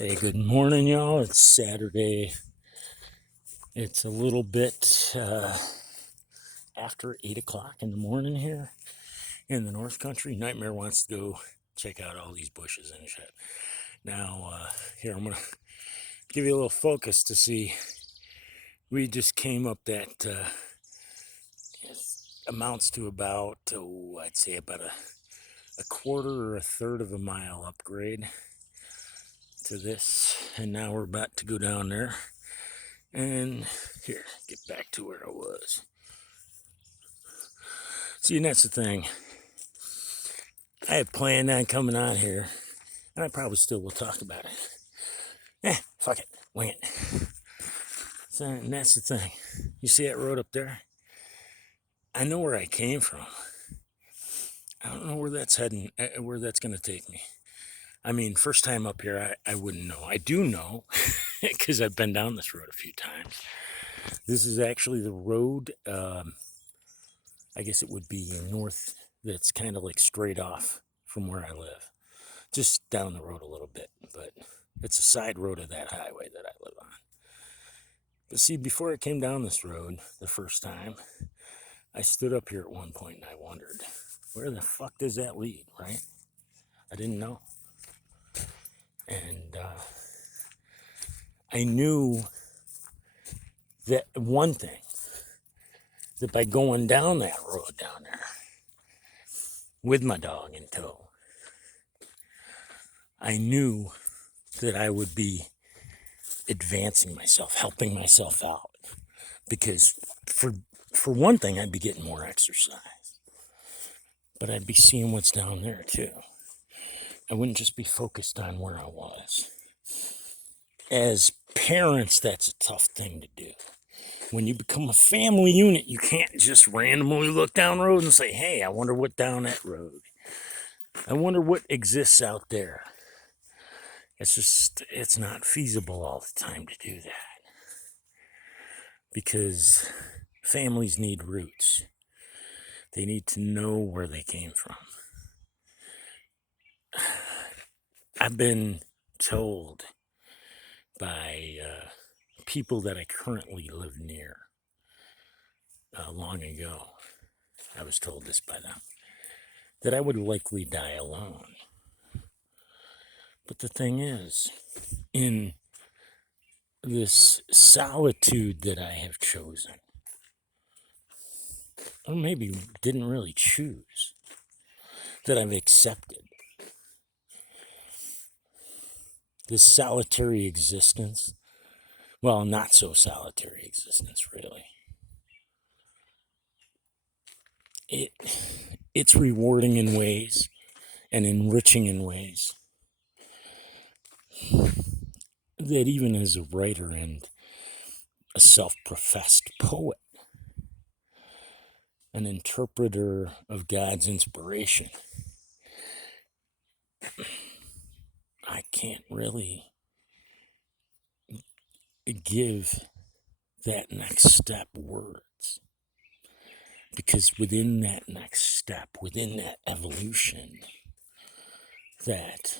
Hey, good morning, y'all. It's Saturday. It's a little bit after 8 o'clock in the morning here in the North Country. Nightmare wants to go check out all these bushes and shit. Now, here, I'm going to give you a little focus to see. We just came up that amounts to about, I'd say about a quarter or a third of a mile upgrade to this. And now we're about to go down there. And here, get back to where I was. See, and that's the thing. I had planned on coming on here, and I probably still will talk about it. Fuck it, wing it. So, and that's the thing. You see that road up there? I know where I came from. I don't know where that's heading, where that's going to take me. I mean, first time up here, I wouldn't know. I do know, because I've been down this road a few times. This is actually the road, I guess it would be north, that's kind of like straight off from where I live. Just down the road a little bit, but it's a side road of that highway that I live on. But see, before I came down this road the first time, I stood up here at one point and I wondered, where the fuck does that lead, right? I didn't know. And I knew that one thing, that by going down that road down there with my dog in tow, I knew that I would be advancing myself, helping myself out. Because for one thing, I'd be getting more exercise. But I'd be seeing what's down there too. I wouldn't just be focused on where I was. As parents, that's a tough thing to do. When you become a family unit, you can't just randomly look down the road and say, hey, I wonder what down that road. I wonder what exists out there. It's not feasible all the time to do that. Because families need roots. They need to know where they came from. I've been told by people that I currently live near long ago, I was told this by them, that I would likely die alone. But the thing is, in this solitude that I have chosen, or maybe didn't really choose, that I've accepted, this solitary existence, well, not so solitary existence, really. It's rewarding in ways and enriching in ways that even as a writer and a self-professed poet, an interpreter of God's inspiration, I can't really give that next step words. Because within that next step, within that evolution, that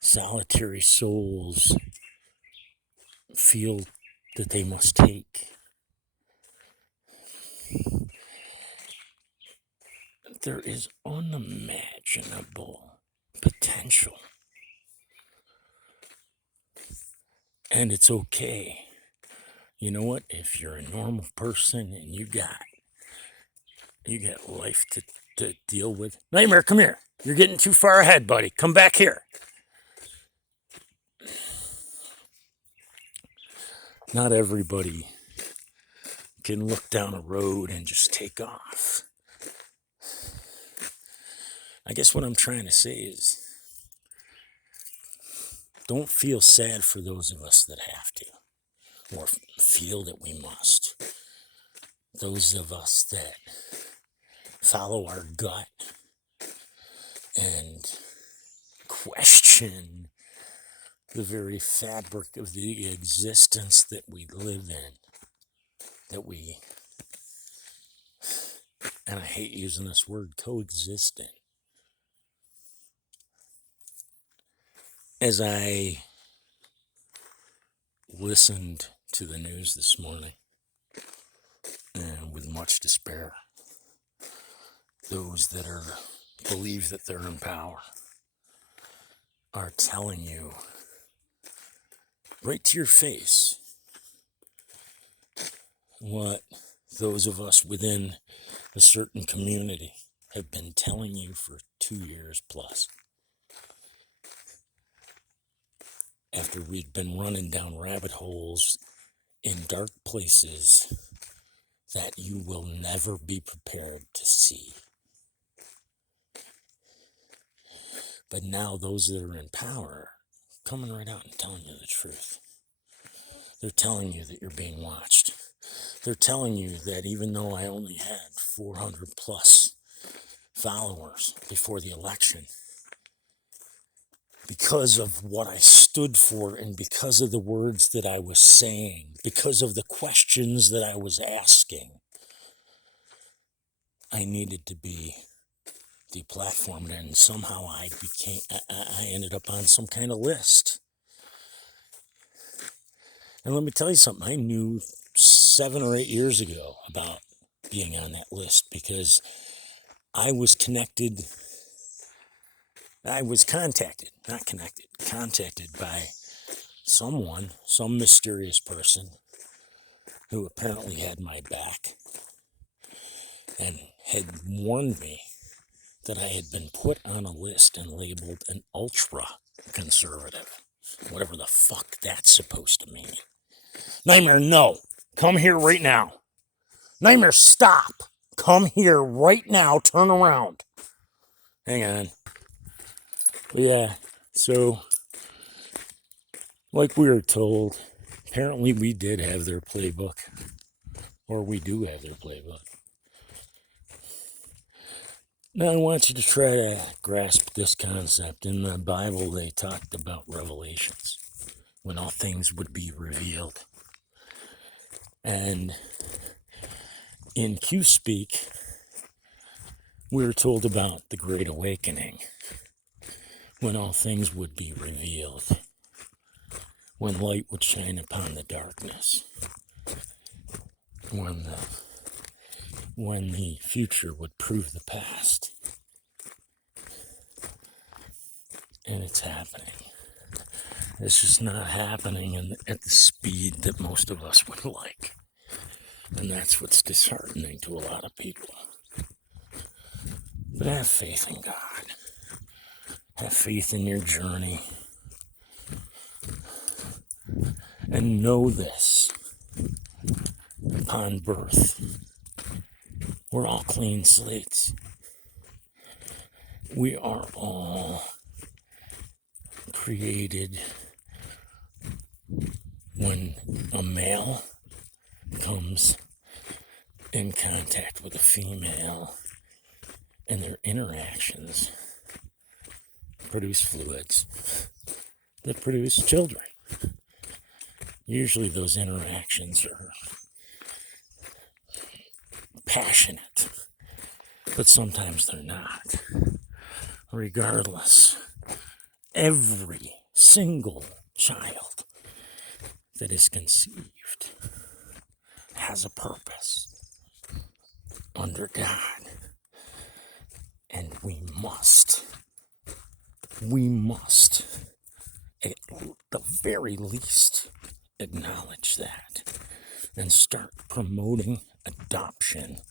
solitary souls feel that they must take, there is unimaginable potential. And it's okay. You know what? If you're a normal person and you got life to deal with. Nightmare, come here. You're getting too far ahead, buddy. Come back here. Not everybody can look down a road and just take off. I guess what I'm trying to say is, don't feel sad for those of us that have to, or feel that we must. Those of us that follow our gut and question the very fabric of the existence that we live in, and I hate using this word, coexist in. As I listened to the news this morning, and with much despair, those that believe that they're in power are telling you right to your face what those of us within a certain community have been telling you for 2 years plus. After we'd been running down rabbit holes in dark places that you will never be prepared to see. But now those that are in power are coming right out and telling you the truth. They're telling you that you're being watched. They're telling you that even though I only had 400 plus followers before the election, because of what I stood for and because of the words that I was saying, because of the questions that I was asking, I needed to be deplatformed, and somehow I ended up on some kind of list. And let me tell you something, I knew 7 or 8 years ago about being on that list because I was contacted by some mysterious person who apparently had my back and had warned me that I had been put on a list and labeled an ultra conservative, whatever the fuck that's supposed to mean. Nightmare, no, come here right now. Nightmare, stop. Come here right now, turn around. Hang on. But yeah, so like we were told, apparently we did have their playbook, or we do have their playbook. Now I want you to try to grasp this concept. In the Bible, they talked about revelations, when all things would be revealed. And in Q-Speak, we were told about the Great Awakening, when all things would be revealed, when light would shine upon the darkness, when the future would prove the past. And it's happening. It's just not happening at the speed that most of us would like. And that's what's disheartening to a lot of people. But have faith in God. Have faith in your journey. And know this. Upon birth, we're all clean slates. We are all created when a male comes in contact with a female, and their interactions produce fluids that produce children. Usually those interactions are passionate, but sometimes they're not. Regardless, every single child that is conceived has a purpose under God. And we must, at the very least, acknowledge that and start promoting adoption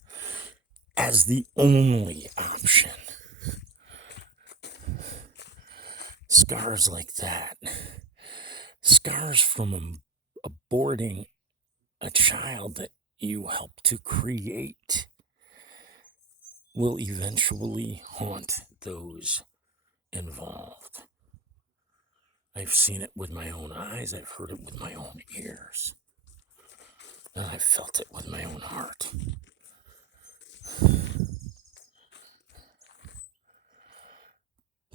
as the only option. Scars like that, scars from aborting a child that you helped to create, will eventually haunt those involved. I've seen it with my own eyes, I've heard it with my own ears, and I've felt it with my own heart.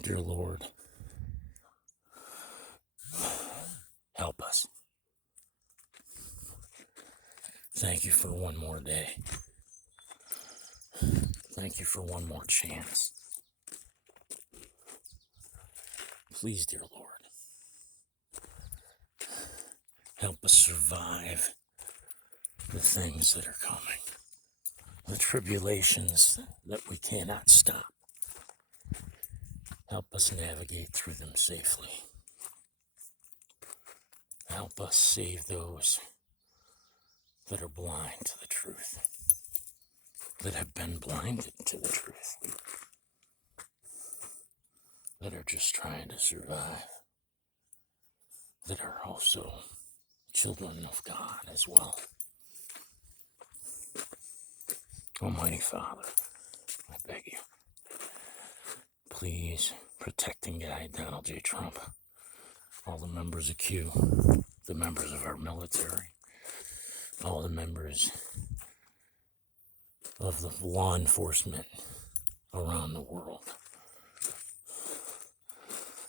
Dear Lord, help us. Thank you for one more day. Thank you for one more chance. Please, dear Lord, Help us survive the things that are coming, the tribulations that we cannot stop. Help us navigate through them safely. Help us save those that are blind to the truth, that have been blinded to the truth, that are just trying to survive, that are also children of God as well. Almighty Father, I beg you, please protect and guide Donald J. Trump, all the members of Q, the members of our military, all the members of the law enforcement around the world,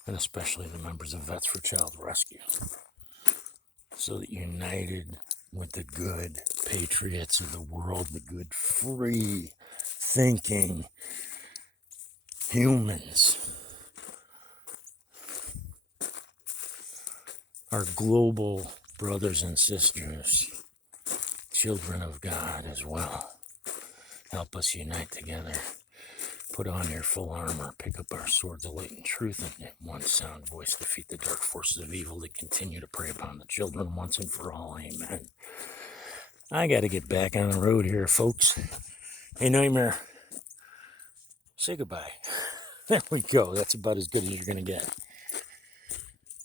and especially the members of Vets for Child Rescue, so that united with the good patriots of the world, the good free thinking humans, our global brothers and sisters, children of God as well, help us unite together, put on your full armor, pick up our swords of light and truth, and in one sound voice defeat the dark forces of evil that continue to prey upon the children once and for all. Amen. I got to get back on the road here, folks. Hey, Nightmare, say goodbye. There we go. That's about as good as you're going to get.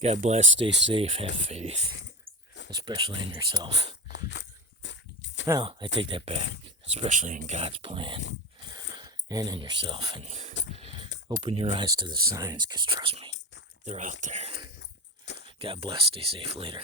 God bless, stay safe, have faith, especially in yourself. Well, I take that back, especially in God's plan and in yourself. And open your eyes to the signs, because trust me, they're out there. God bless, stay safe, later.